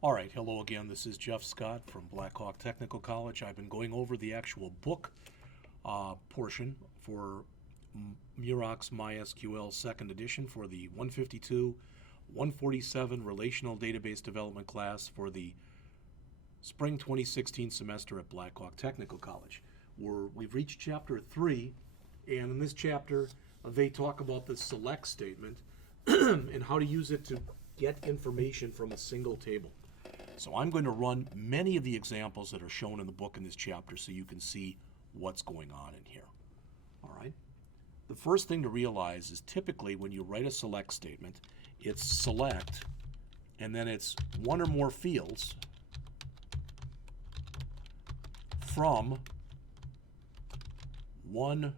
All right, hello again. This is Jeff Scott from Blackhawk Technical College. I've been going over the actual book portion for Murox MySQL second edition for the 152, 147 Relational Database Development class for the spring 2016 semester at Blackhawk Technical College. We've reached Chapter 3, and in this chapter they talk about the select statement and how to use it to get information from a single table. So I'm going to run many of the examples that are shown in the book in this chapter so you can see what's going on in here. All right. The first thing to realize is typically when you write a select statement, it's select and then it's one or more fields from one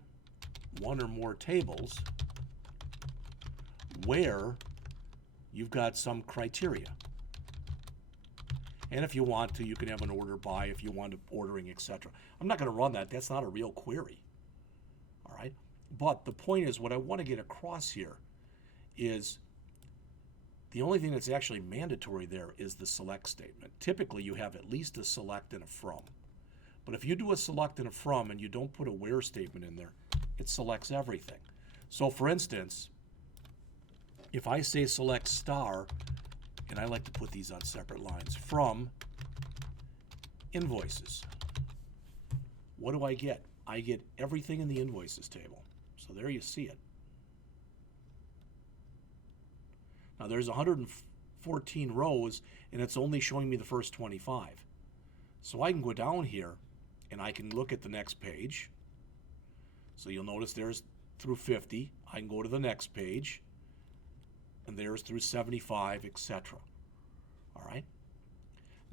or more tables where you've got some criteria. And if you want to, you can have an order by if you want to ordering, etc. I'm not going to run that. That's not a real query. All right. But the point is, what I want to get across here is the only thing that's actually mandatory there is the select statement. Typically, you have at least a select and a from. But if you do a select and a from and you don't put a where statement in there, it selects everything. So for instance, if I say select star, and I like to put these on separate lines, from invoices, what do I get? I get everything in the invoices table. So there you see it. Now there's 114 rows, and it's only showing me the first 25. So I can go down here, and I can look at the next page. So you'll notice there's through 50. I can go to the next page, and there's through 75, etc. All right?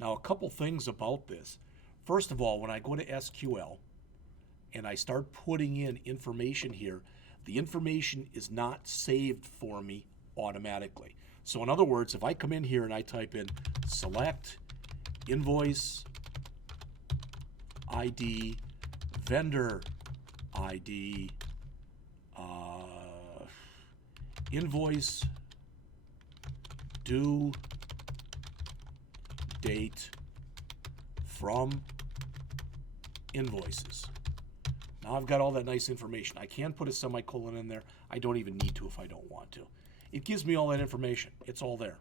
Now, a couple things about this. First of all, when I go to SQL and I start putting in information here, the information is not saved for me automatically. So in other words, if I come in here and I type in select invoice ID, vendor ID, invoice due date from invoices. Now I've got all that nice information. I can put a semicolon in there. I don't even need to if I don't want to. It gives me all that information. It's all there.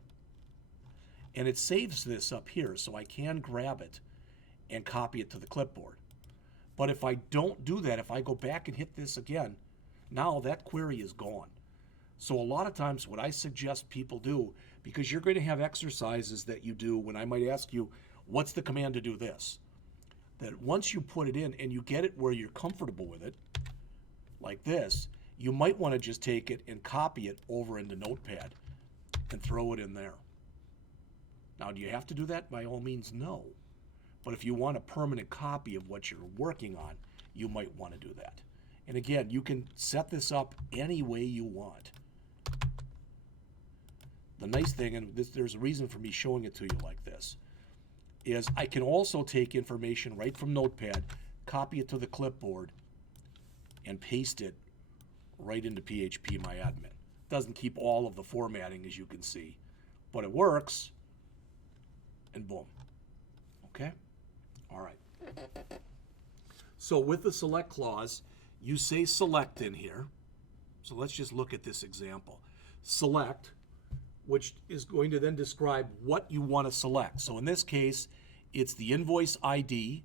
And it saves this up here, so I can grab it and copy it to the clipboard. But if I don't do that, if I go back and hit this again, now that query is gone. So a lot of times what I suggest people do, because you're going to have exercises that you do when I might ask you, what's the command to do this? That once you put it in and you get it where you're comfortable with it, like this, you might want to just take it and copy it over into Notepad and throw it in there. Now, do you have to do that? By all means, no. But if you want a permanent copy of what you're working on, you might want to do that. And again, you can set this up any way you want. The nice thing, and there's a reason for me showing it to you like this, is I can also take information right from Notepad, copy it to the clipboard, and paste it right into PHPMyAdmin. Doesn't keep all of the formatting, as you can see, but it works, and boom. Okay? All right. So with the select clause, you say select in here. So let's just look at this example. Select, which is going to then describe what you want to select. So in this case, it's the invoice ID,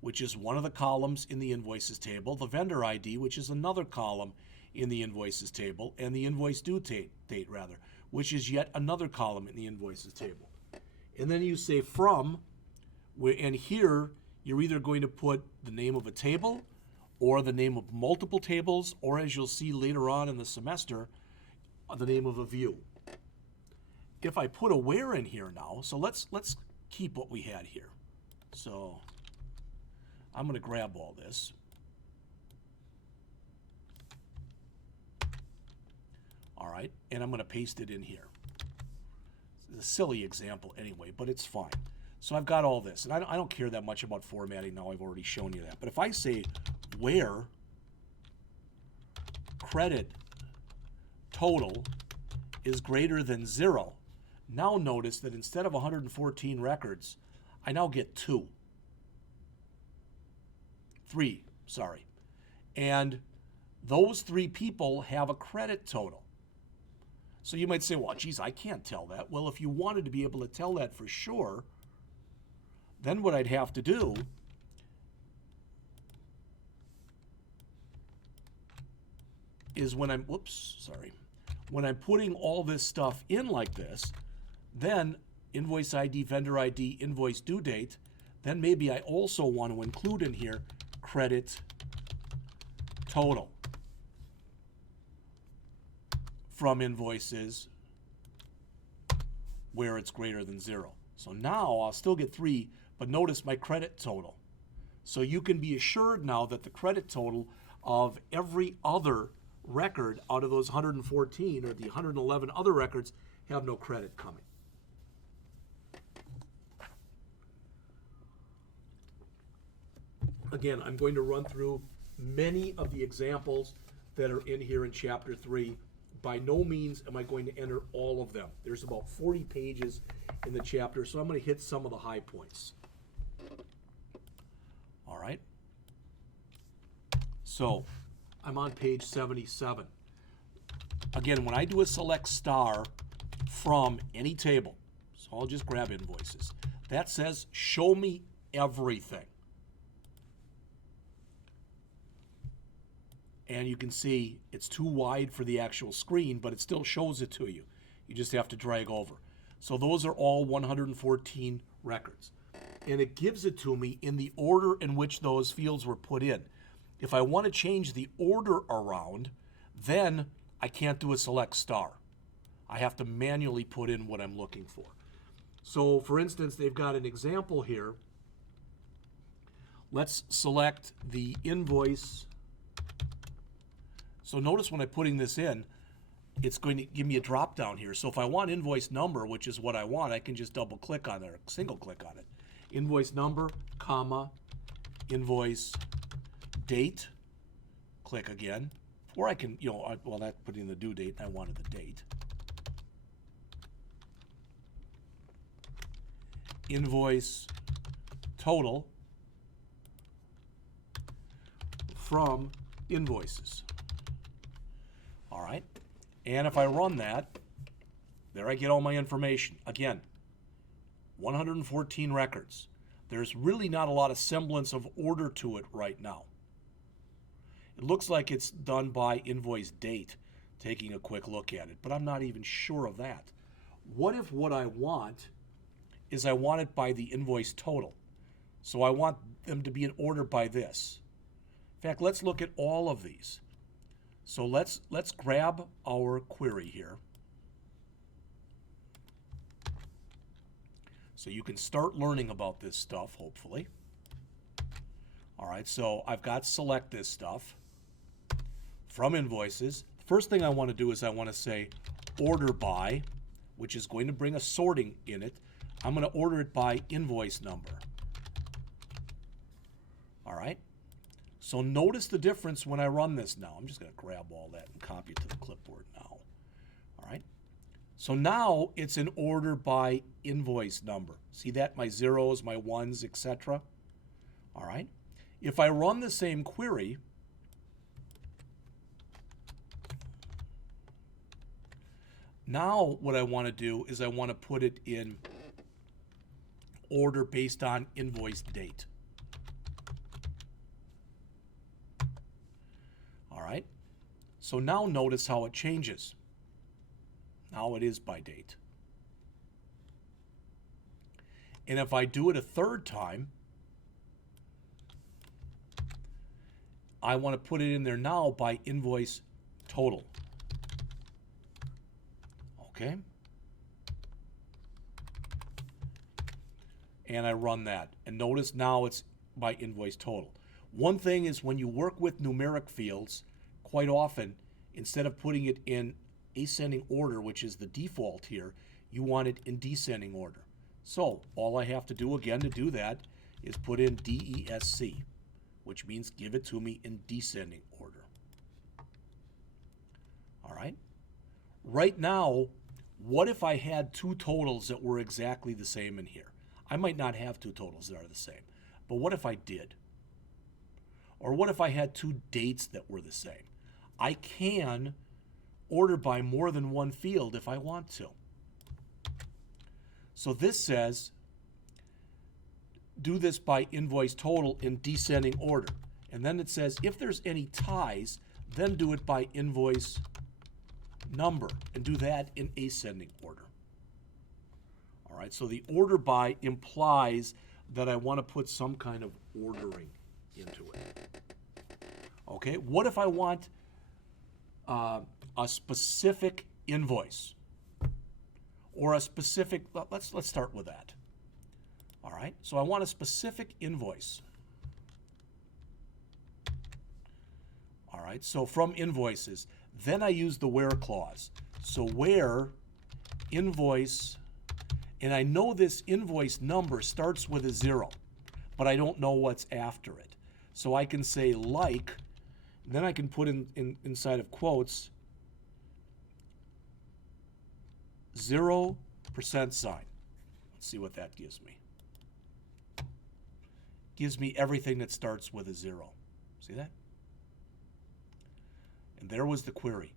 which is one of the columns in the invoices table, the vendor ID, which is another column in the invoices table, and the invoice due date, which is yet another column in the invoices table. And then you say from, and here you're either going to put the name of a table or the name of multiple tables, or as you'll see later on in the semester, the name of a view. If I put a where in here now, so let's keep what we had here. So I'm going to grab all this. All right, and I'm going to paste it in here. It's a silly example anyway, but it's fine. So I've got all this, and I don't care that much about formatting now. I've already shown you that. But if I say where credit total is greater than 0, Now notice that instead of 114 records, I now get 3, sorry. And those 3 people have a credit total. So you might say, well, geez, I can't tell that. Well, if you wanted to be able to tell that for sure, then what I'd have to do is when I'm putting all this stuff in like this, then invoice ID, vendor ID, invoice due date, then maybe I also want to include in here credit total from invoices where it's greater than 0. So now I'll still get 3, but notice my credit total. So you can be assured now that the credit total of every other record out of those 114 or the 111 other records have no credit coming. Again, I'm going to run through many of the examples that are in here in Chapter 3. By no means am I going to enter all of them. There's about 40 pages in the chapter, so I'm going to hit some of the high points. All right. So I'm on page 77. Again, when I do a select star from any table, so I'll just grab invoices, that says show me everything. And you can see it's too wide for the actual screen, but it still shows it to you. You just have to drag over. So those are all 114 records. And it gives it to me in the order in which those fields were put in. If I want to change the order around, then I can't do a select star. I have to manually put in what I'm looking for. So for instance, they've got an example here. Let's select the invoice. So notice when I'm putting this in, it's going to give me a drop down here. So if I want invoice number, which is what I want, I can just double click on it, or single click on it. Invoice number, comma, invoice date, click again. Or I can, well, that's putting the due date, and I wanted the date. Invoice total from invoices. All right, and if I run that, there I get all my information. Again, 114 records. There's really not a lot of semblance of order to it right now. It looks like it's done by invoice date, taking a quick look at it, but I'm not even sure of that. What if what I want is I want it by the invoice total? So I want them to be in order by this. In fact, let's look at all of these. So let's grab our query here. So you can start learning about this stuff, hopefully. All right, so I've got select this stuff from invoices. First thing I want to do is I want to say order by, which is going to bring a sorting in it. I'm going to order it by invoice number. All right. So notice the difference when I run this now. I'm just going to grab all that and copy it to the clipboard now. All right. So now it's in order by invoice number. See that? My zeros, my ones, etc. All right. If I run the same query, now what I want to do is I want to put it in order based on invoice date. All right. So now notice how it changes. Now it is by date. And if I do it a third time, I want to put it in there now by invoice total. Okay. And I run that. And notice now it's by invoice total. One thing is when you work with numeric fields, quite often, instead of putting it in ascending order, which is the default here, you want it in descending order. So all I have to do again to do that is put in DESC, which means give it to me in descending order. All right. Right now, What if I had two totals that were exactly the same in here? I might not have two totals that are the same, but what if I did? Or what if I had two dates that were the same? I can order by more than one field if I want to. So this says, do this by invoice total in descending order. And then it says, if there's any ties, then do it by invoice number and do that in ascending order. All right, so the order by implies that I want to put some kind of ordering into it. Okay, what if I want a specific invoice or a specific, let's start with that. All right, so I want a specific invoice. All right, so from invoices, then I use the where clause. So where invoice, and I know this invoice number starts with a 0, but I don't know what's after it. So I can say like, then I can put inside of quotes 0% sign. Let's see what that gives me. Gives me everything that starts with a 0. See that? And there was the query.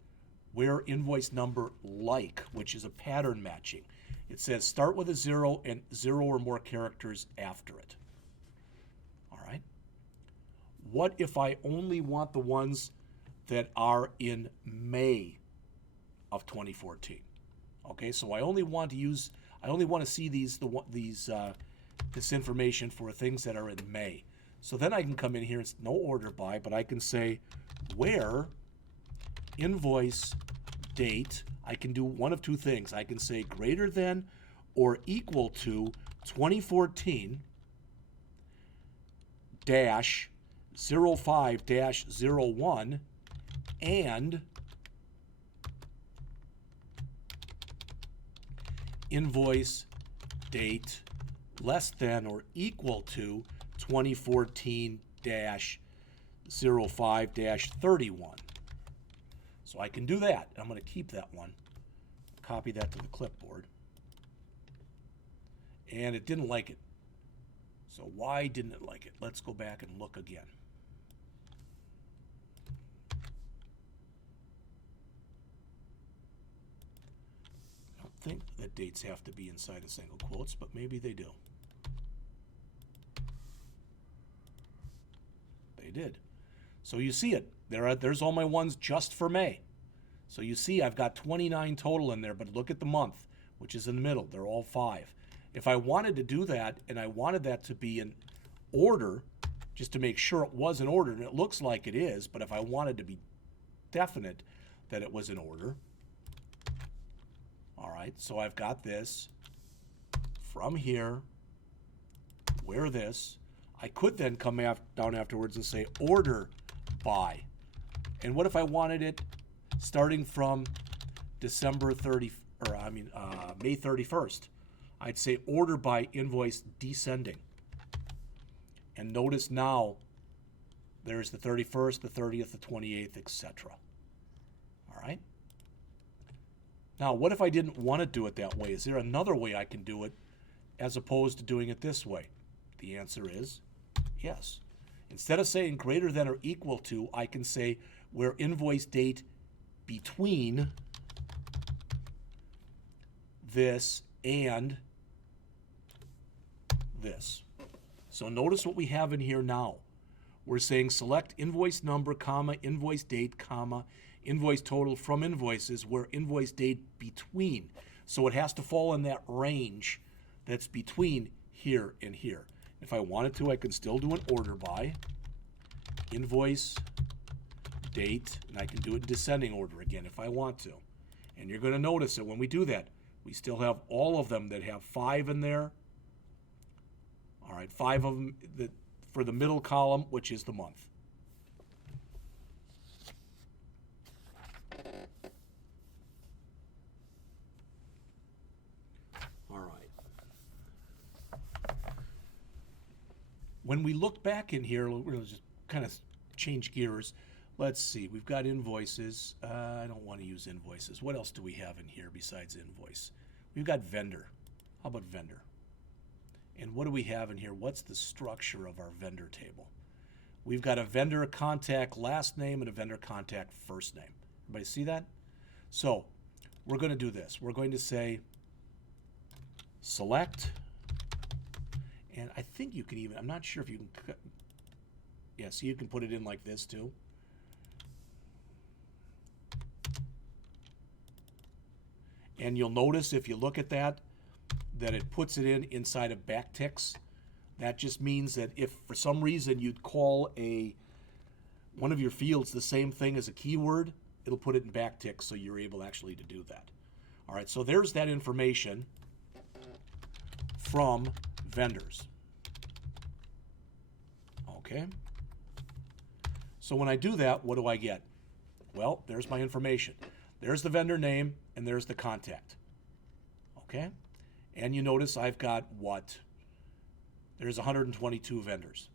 Where invoice number like, which is a pattern matching. It says start with a 0 and 0 or more characters after it. All right. What if I only want the ones that are in May of 2014? Okay, so I only want to see this information for things that are in May. So then I can come in here, it's no order by, but I can say where invoice date, I can do one of two things. I can say greater than or equal to 2014 dash 05 dash 01 and invoice date less than or equal to 2014 dash 05 dash 31. So I can do that. I'm going to keep that one, copy that to the clipboard. And it didn't like it. So why didn't it like it? Let's go back and look again. I don't think that dates have to be inside of single quotes, but maybe they do. They did. So you see it. There's all my ones just for May. So you see I've got 29 total in there, but look at the month, which is in the middle. They're all 5. If I wanted to do that, and I wanted that to be in order, just to make sure it was in order, and it looks like it is, but if I wanted to be definite that it was in order, all right, so I've got this from here, where this, I could then come down afterwards and say order by. And what if I wanted it starting from May 31st? I'd say order by invoice descending. And notice now there's the 31st, the 30th, the 28th, etc. All right? Now, what if I didn't want to do it that way? Is there another way I can do it as opposed to doing it this way? The answer is yes. Instead of saying greater than or equal to, I can say where invoice date between this and this. So notice what we have in here now. We're saying select invoice number, comma, invoice date, comma, invoice total from invoices where invoice date between. So it has to fall in that range that's between here and here. If I wanted to, I can still do an order by invoice date, and I can do it in descending order again if I want to. And you're going to notice that when we do that, we still have all of them that have 5 in there. All right, 5 of them for the middle column, which is the month. All right. When we look back in here, we're going to just kind of change gears. Let's see, we've got invoices. I don't want to use invoices. What else do we have in here besides invoice? We've got vendor. How about vendor? And what do we have in here? What's the structure of our vendor table? We've got a vendor contact last name and a vendor contact first name. Everybody see that? So we're going to do this. We're going to say select, and I think you can even, I'm not sure if you can, yeah, so you can put it in like this too. And you'll notice if you look at that it puts it in inside of backticks. That just means that if for some reason you'd call one of your fields the same thing as a keyword, it'll put it in backticks so you're able actually to do that. All right, so there's that information from vendors. Okay. So when I do that, what do I get? Well, there's my information. There's the vendor name and there's the contact. Okay? And you notice I've got what? There's 122 vendors.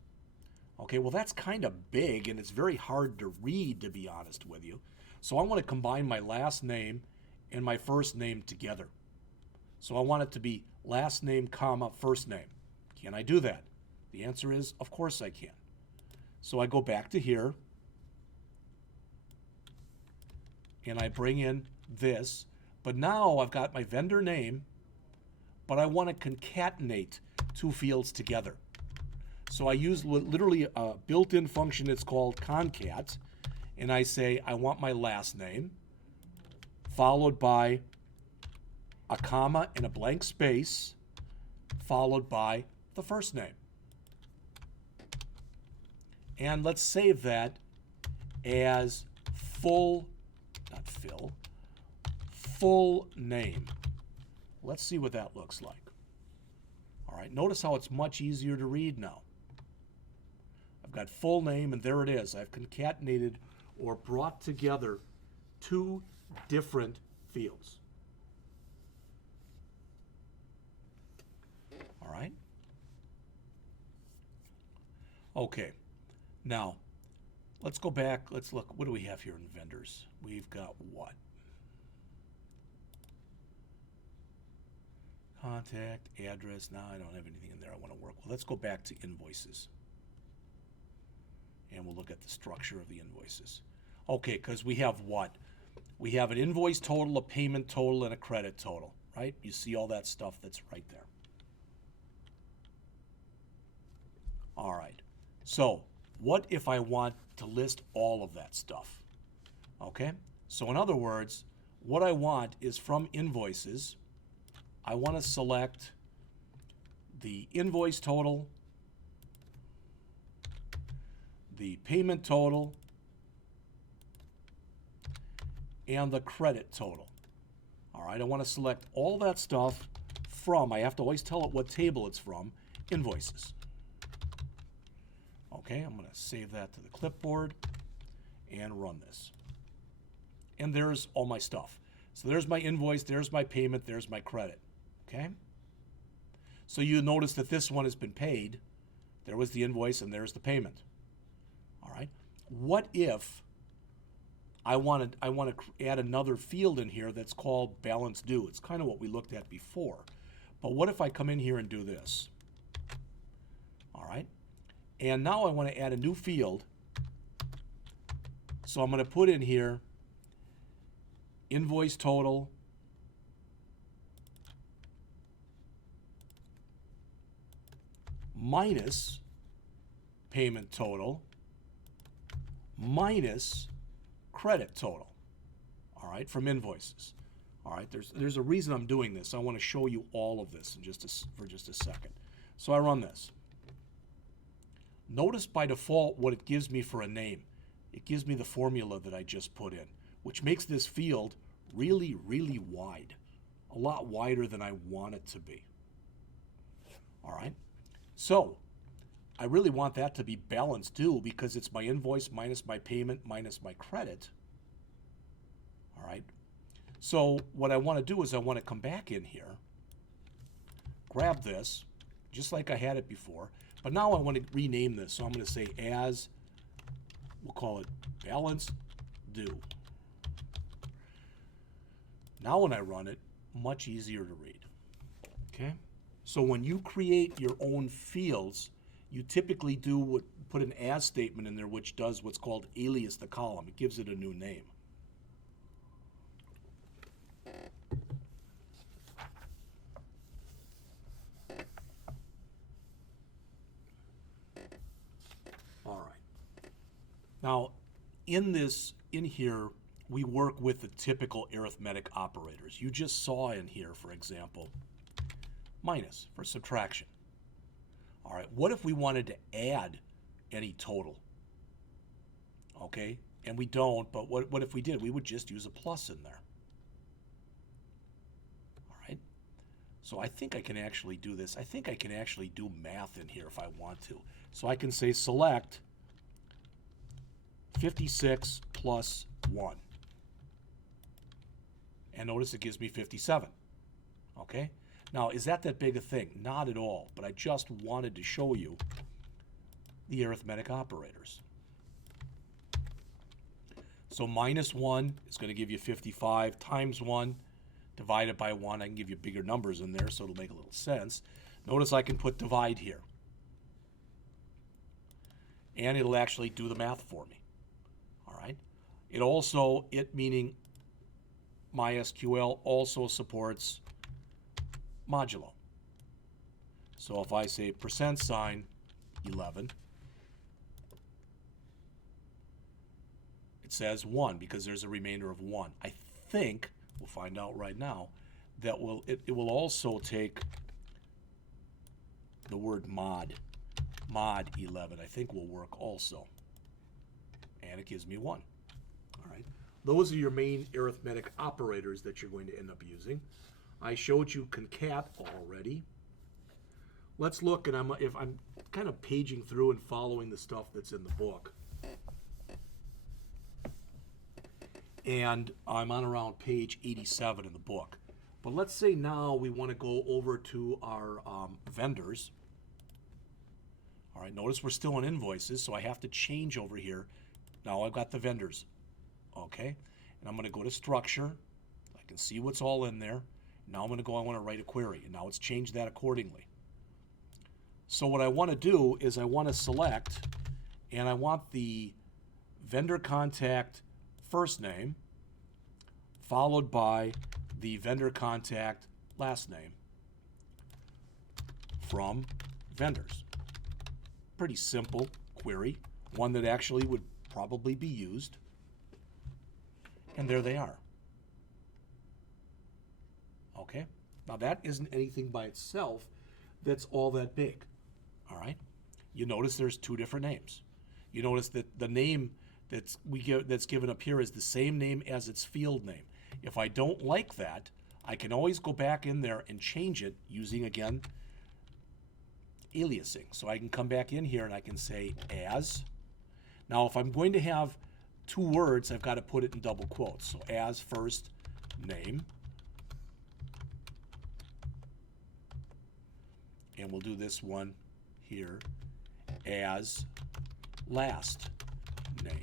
Okay, well that's kind of big and it's very hard to read, to be honest with you. So I want to combine my last name and my first name together. So I want it to be last name, comma, first name. Can I do that? The answer is, of course I can. So I go back to here and I bring in this, but now I've got my vendor name, but I want to concatenate two fields together. So I use literally a built-in function that's called concat, and I say I want my last name, followed by a comma and a blank space, followed by the first name. And let's save that as full name. Let's see what that looks like. All right, notice how it's much easier to read now. I've got full name, and there it is. I've concatenated or brought together two different fields. All right. Okay. Now, let's go back. Let's look. What do we have here in vendors? We've got what? Contact, address. Now I don't have anything in there I want to work with. Let's go back to invoices. And we'll look at the structure of the invoices. Okay, because we have what? We have an invoice total, a payment total, and a credit total, right? You see all that stuff that's right there. All right. So what if I want to list all of that stuff? Okay. So in other words, what I want is from invoices, I want to select the invoice total, the payment total, and the credit total. All right, I want to select all that stuff from, I have to always tell it what table it's from, invoices. Okay, I'm going to save that to the clipboard and run this. And there's all my stuff. So there's my invoice, there's my payment, there's my credit. Okay? So you notice that this one has been paid. There was the invoice and there's the payment. All right. What if I want to add another field in here that's called balance due? It's kind of what we looked at before. But what if I come in here and do this? All right. And now I want to add a new field. So I'm going to put in here invoice total minus payment total minus credit total. All right, from invoices. All right, there's a reason I'm doing this. I want to show you all of this for just a second. So I run this. Notice by default what it gives me for a name. It gives me the formula that I just put in, which makes this field really, really wide. A lot wider than I want it to be. All right. So I really want that to be balance due because it's my invoice minus my payment minus my credit. All right. So what I want to do is I want to come back in here, grab this, just like I had it before, but now I want to rename this. So I'm going to say as, we'll call it balance due. Now when I run it, much easier to read. Okay? So when you create your own fields, you typically put an as statement in there which does what's called alias the column. It gives it a new name. All right. Now, in here, we work with the typical arithmetic operators. You just saw in here, for example, minus for subtraction. All right, what if we wanted to add any total? Okay, and we don't, but what if we did? We would just use a plus in there. All right, so I think I can actually do this. I think I can actually do math in here if I want to. So I can say select 56 plus 1. And notice it gives me 57. Okay? Now, is that big a thing? Not at all, but I just wanted to show you the arithmetic operators. So minus 1 is going to give you 55 times 1 divided by 1. I can give you bigger numbers in there so it'll make a little sense. Notice I can put divide here. And it'll actually do the math for me. All right? It meaning MySQL also supports modulo. So if I say %sign 11, it says 1 because there's a remainder of 1. I think, we'll find out right now, that it will also take the word mod 11, I think will work also. And it gives me 1. All right. Those are your main arithmetic operators that you're going to end up using. I showed you concat already. Let's look, and I'm kind of paging through and following the stuff that's in the book. And I'm on around page 87 in the book. But let's say now we want to go over to our vendors. All right, notice we're still in invoices, so I have to change over here. Now I've got the vendors. Okay, and I'm going to go to structure. I can see what's all in there. Now I'm going to go, I want to write a query, and now it's changed that accordingly. So what I want to do is I want to select, and I want the vendor contact first name followed by the vendor contact last name from vendors. Pretty simple query, one that actually would probably be used. And there they are. Okay? Now that isn't anything by itself that's all that big. All right? You notice there's two different names. You notice that the name that's given up here is the same name as its field name. If I don't like that, I can always go back in there and change it using, again, aliasing. So I can come back in here and I can say as. Now if I'm going to have two words, I've got to put it in double quotes. So as first name. And we'll do this one here as last name.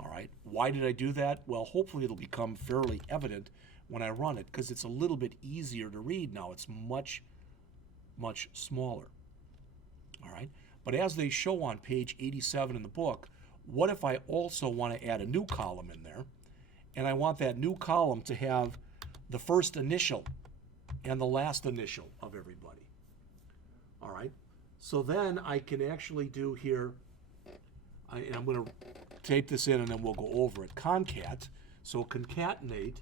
All right. Why did I do that? Well, hopefully it'll become fairly evident when I run it because it's a little bit easier to read now. It's much, much smaller. All right. But as they show on page 87 in the book, what if I also want to add a new column in there, and I want that new column to have the first initial and the last initial of everybody? All right. So then I can actually do here, and I'm going to tape this in and then we'll go over it. Concat. So concatenate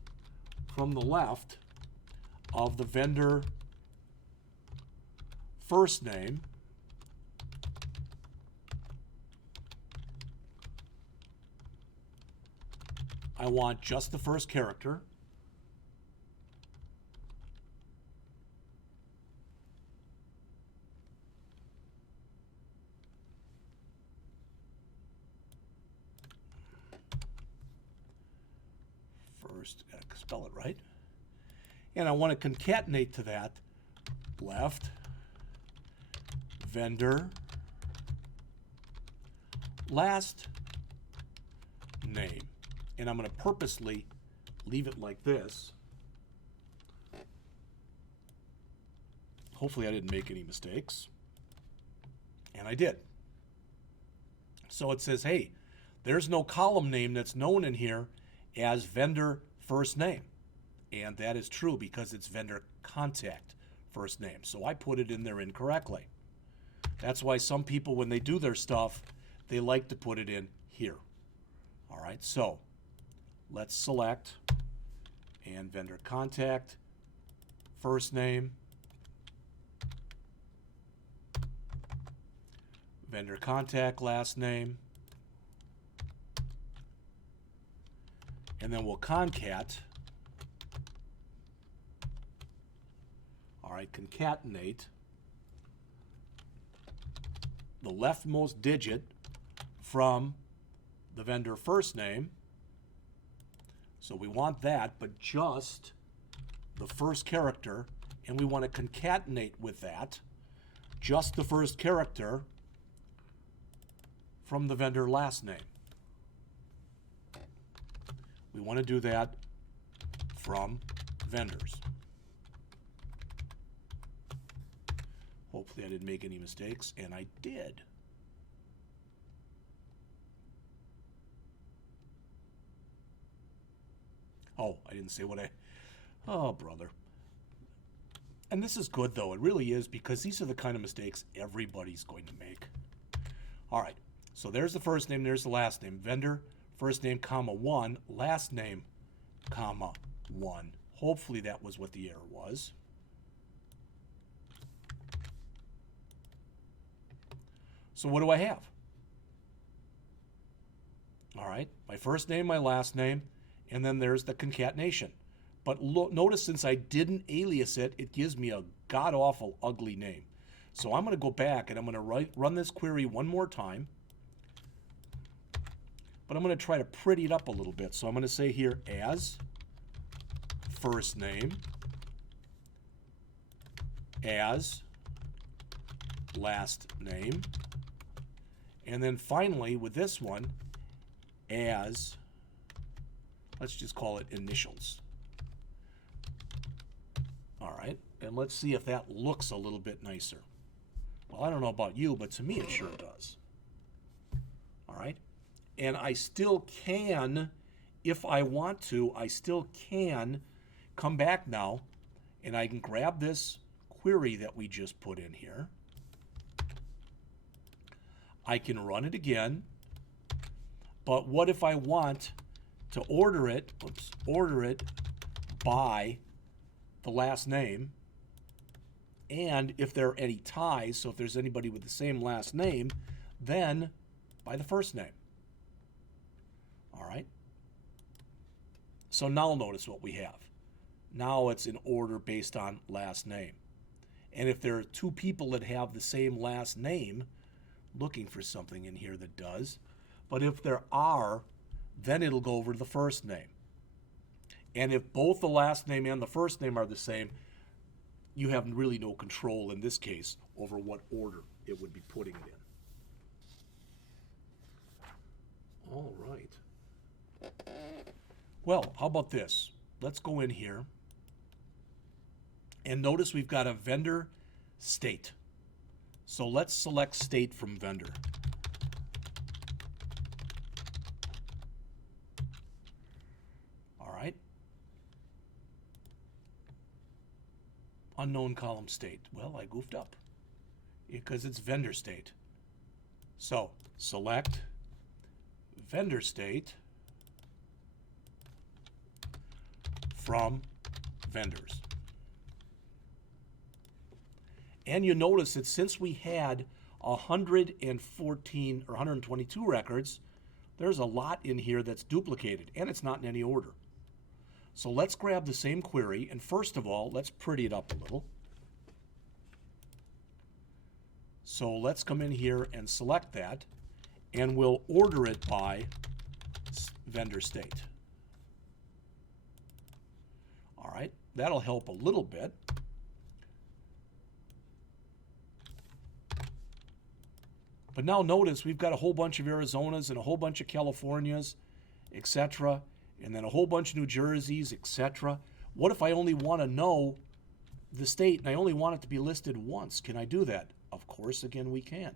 from the left of the vendor first name I want just the first character. First, gotta spell it right. And I want to concatenate to that left vendor last name. And I'm going to purposely leave it like this. Hopefully I didn't make any mistakes. And I did. So it says, hey, there's no column name that's known in here as vendor first name. And that is true because it's vendor contact first name. So I put it in there incorrectly. That's why some people, when they do their stuff, they like to put it in here. All right, so let's select and vendor contact first name, vendor contact last name, and then we'll concat. All right, concatenate the leftmost digit from the vendor first name. So we want that, but just the first character, and we want to concatenate with that just the first character from the vendor last name. We want to do that from vendors. Hopefully I didn't make any mistakes, and I did. Oh, I didn't say what I... Oh, brother. And this is good, though. It really is, because these are the kind of mistakes everybody's going to make. All right. So there's the first name, there's the last name. Vendor, first name, comma, 1, last name, comma, 1. Hopefully that was what the error was. So what do I have? All right, my first name, my last name, and then there's the concatenation. But notice since I didn't alias it, it gives me a god-awful ugly name. So I'm going to go back and I'm going to run this query one more time. But I'm going to try to pretty it up a little bit. So I'm going to say here as first name, as last name, and then finally with this one as, let's just call it initials. All right, and let's see if that looks a little bit nicer. Well, I don't know about you, but to me it sure does. All right, and I still can, if I want to, I still can come back now and I can grab this query that we just put in here. I can run it again, but what if I want to order it, order it by the last name, and if there are any ties, so if there's anybody with the same last name, then by the first name. All right? So now notice what we have. Now it's in order based on last name. And if there are two people that have the same last name, looking for something in here that does, but if there are, then it'll go over to the first name. And if both the last name and the first name are the same, you have really no control in this case over what order it would be putting it in. All right. Well, how about this? Let's go in here and notice we've got a vendor state. So let's select state from vendor. All right. Unknown column state. Well, I goofed up because it's vendor state. So select vendor state from vendors. And you notice that since we had 114 or 122 records, there's a lot in here that's duplicated, and it's not in any order. So let's grab the same query, and first of all, let's pretty it up a little. So let's come in here and select that, and we'll order it by vendor state. All right, that'll help a little bit. But now notice we've got a whole bunch of Arizonas and a whole bunch of Californias etc., and then a whole bunch of New Jerseys, etc. What if I only want to know the state and I only want it to be listed once? Can I do that? Of course, again, we can.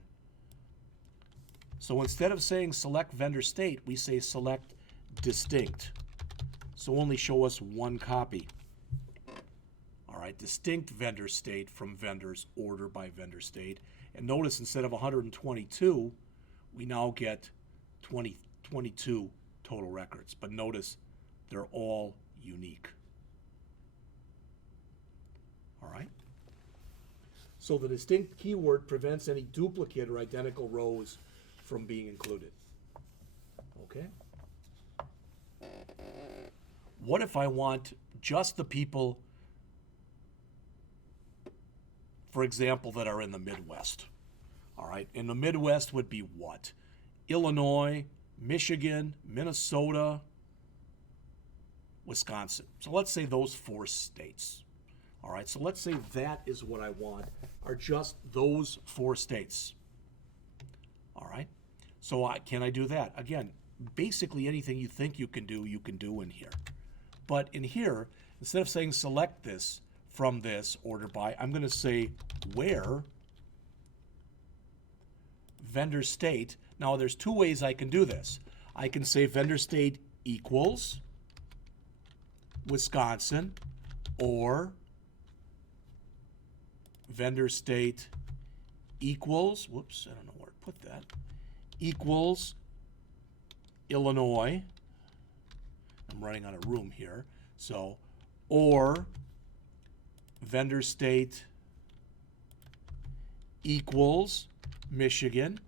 So instead of saying select vendor state, we say select distinct. So only show us one copy. All right, distinct vendor state from vendors, order by vendor state. And notice instead of 122, we now get 22 total records. But notice they're all unique. All right? So the distinct keyword prevents any duplicate or identical rows from being included. Okay? What if I want just the people, for example, that are in the Midwest? All right, in the Midwest would be what? Illinois, Michigan, Minnesota, Wisconsin. So let's say those 4 states. All right, so let's say that is what I want, are just those 4 states. All right, so can I do that? Again, basically anything you think you can do in here. But in here, instead of saying select this from this order by, I'm going to say where vendor state. Now there's 2 ways I can do this. I can say vendor state equals Wisconsin, or vendor state equals, whoops, I don't know where to put that, equals Illinois. I'm running out of room here. So, or vendor state equals Michigan,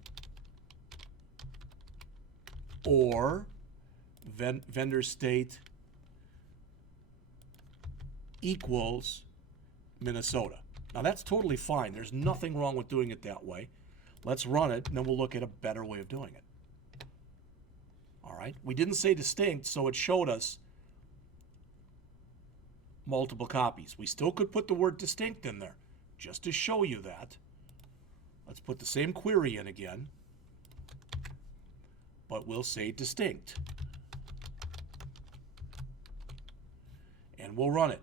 or vendor state equals Minnesota. Now that's totally fine. There's nothing wrong with doing it that way. Let's run it, and then we'll look at a better way of doing it. All right, we didn't say distinct, so it showed us multiple copies. We still could put the word distinct in there, just to show you that. Let's put the same query in again, but we'll say distinct. And we'll run it.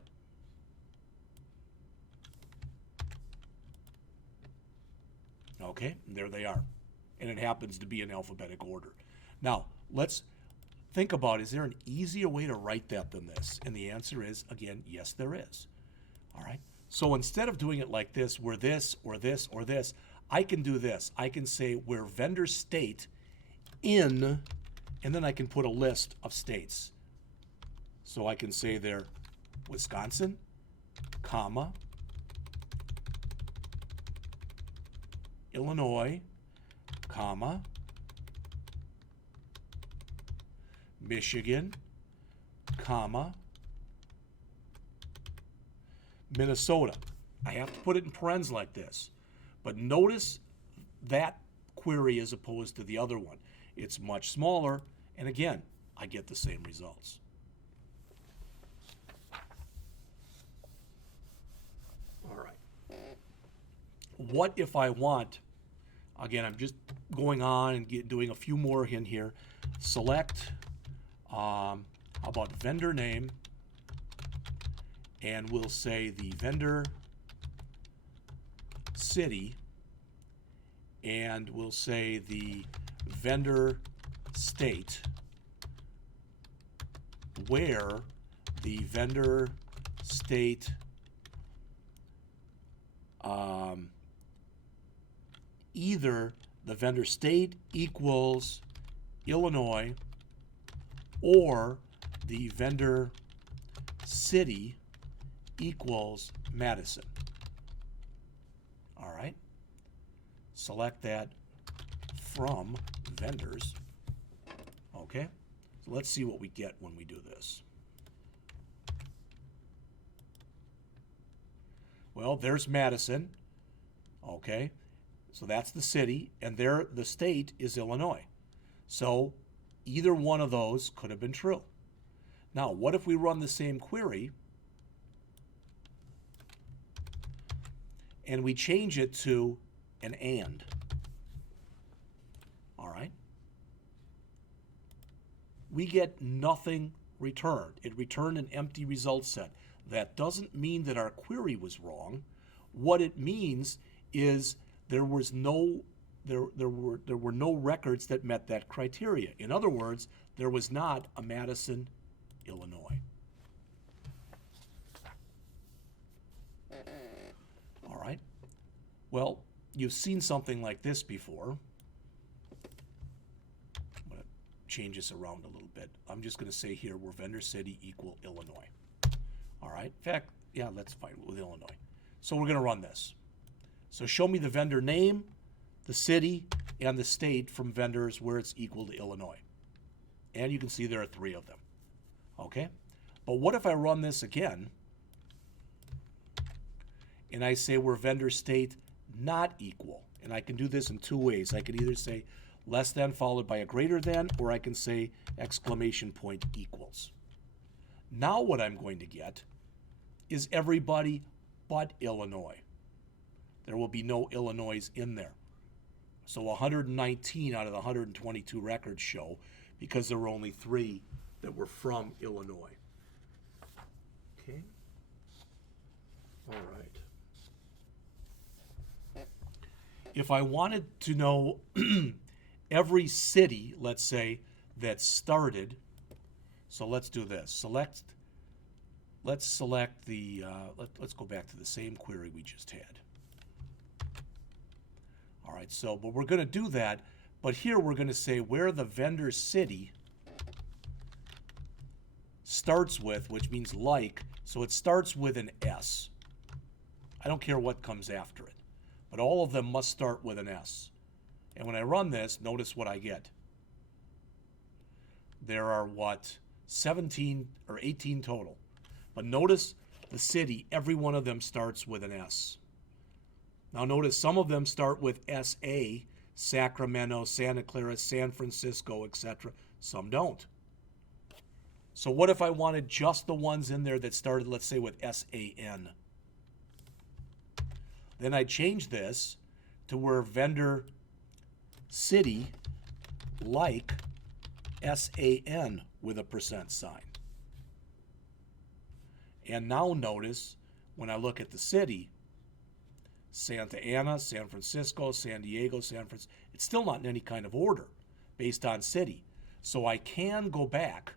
Okay, and there they are. And it happens to be in alphabetic order. Now, let's think about, is there an easier way to write that than this? And the answer is, again, yes, there is. All right, so instead of doing it like this, where this, or this, or this, I can do this. I can say where vendor state in, and then I can put a list of states. So I can say there, Wisconsin, comma, Illinois, comma, Michigan, comma, Minnesota. I have to put it in parens like this. But notice that query as opposed to the other one. It's much smaller, and again, I get the same results. All right. What if I want, again, I'm just going on and doing a few more in here. Select, how about vendor name, and we'll say the vendor city, and we'll say the vendor state, where the vendor state either the vendor state equals Illinois, or the vendor city equals Madison. All right. Select that from vendors. Okay. So let's see what we get when we do this. Well, there's Madison. Okay. So that's the city, and there the state is Illinois. So either one of those could have been true. Now, what if we run the same query and we change it to an and? All right. we get nothing returned. It returned an empty result set. That doesn't mean that our query was wrong. What it means is there were no records that met that criteria. In other words, there was not a Madison, Illinois. All right. Well, you've seen something like this before. I'm going to change this around a little bit. I'm just going to say here we're vendor city equal Illinois. All right. In fact, yeah, that's fine with Illinois. So we're going to run this. So show me the vendor name, the city, and the state from vendors where it's equal to Illinois. And you can see there are 3 of them. Okay? But what if I run this again and I say we're vendor state not equal? And I can do this in 2 ways. I can either say less than followed by a greater than, or I can say exclamation point equals. Now what I'm going to get is everybody but Illinois. There will be no Illinois in there. So 119 out of the 122 records show, because there were only 3 that were from Illinois. Okay. All right. If I wanted to know every city, let's say, that started, so let's do this. Let's select the, let's go back to the same query we just had. All right, so, but we're going to do that, but here we're going to say where the vendor city starts with, which means like, so it starts with an S. I don't care what comes after it, but all of them must start with an S. And when I run this, notice what I get. There are, 17 or 18 total. But notice the city, every one of them starts with an S. Now notice some of them start with SA, Sacramento, Santa Clara, San Francisco, etc. Some don't. So what if I wanted just the ones in there that started, let's say, with SAN? Then I change this to where vendor city like SAN with a %sign. And now notice when I look at the city, Santa Ana, San Francisco, San Diego, San Francisco, it's still not in any kind of order based on city. So I can go back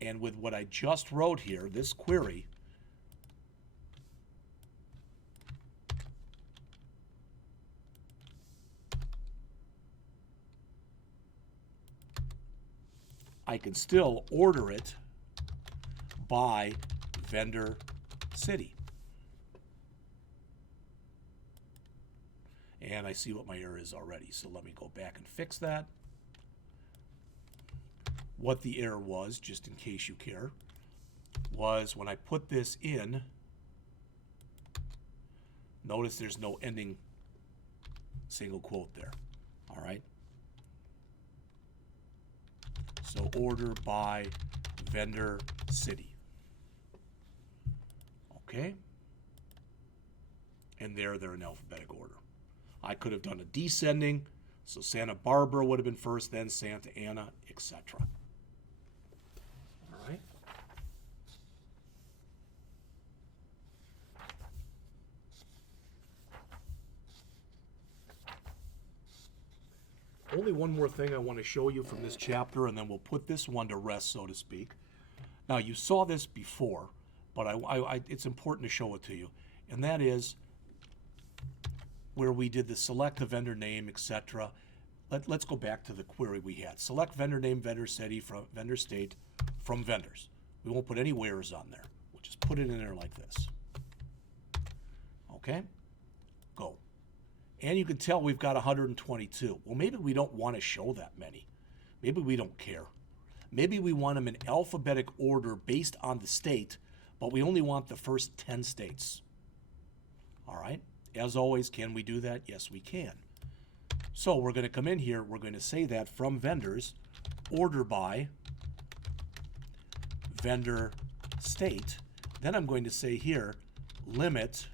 and with what I just wrote here, this query, I can still order it by vendor city. And I see what my error is already, so let me go back and fix that. What the error was, just in case you care, was when I put this in, notice there's no ending single quote there, all right? So order by vendor city. Okay? And they're in alphabetic order. I could have done a descending, so Santa Barbara would have been first, then Santa Ana, etc. All right? Only one more thing I want to show you from this chapter, and then we'll put this one to rest, so to speak. Now, you saw this before, but it's important to show it to you, and that is where we did the select the vendor name, etc. Let's go back to the query we had. Select vendor name, vendor city, from vendor state, from vendors. We won't put any wheres on there. We'll just put it in there like this. Okay? Go. And you can tell we've got 122. Well, maybe we don't want to show that many. Maybe we don't care. Maybe we want them in alphabetic order based on the state, but we only want the first 10 states. All right? As always, can we do that? Yes, we can. So we're going to come in here. We're going to say that from vendors, order by vendor state. Then I'm going to say here, limit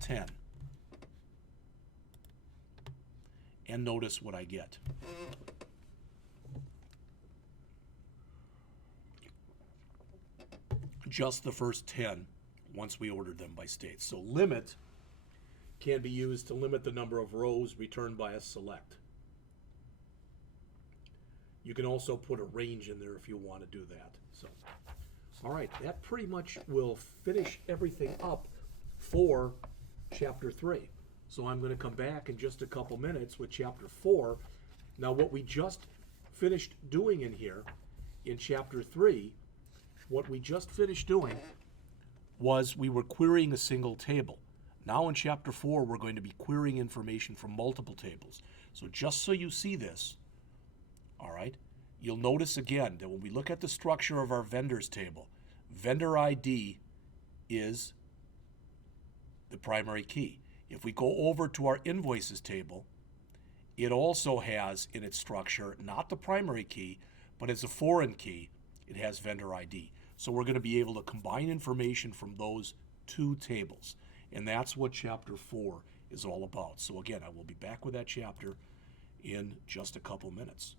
10. And notice what I get. just the first 10 once we ordered them by state. So limit can be used to limit the number of rows returned by a select. You can also put a range in there if you want to do that. So, all right, that pretty much will finish everything up for Chapter 3. So I'm going to come back in just a couple minutes with Chapter 4. Now what we just finished doing in here, in Chapter 3, what we just finished doing was we were querying a single table. Now in Chapter 4, we're going to be querying information from multiple tables. So just so you see this, all right, you'll notice again that when we look at the structure of our vendors table, vendor ID is the primary key. If we go over to our invoices table, it also has in its structure not the primary key, but as a foreign key, it has vendor ID. So we're going to be able to combine information from those two tables. And that's what Chapter 4 is all about. So again, I will be back with that chapter in just a couple minutes.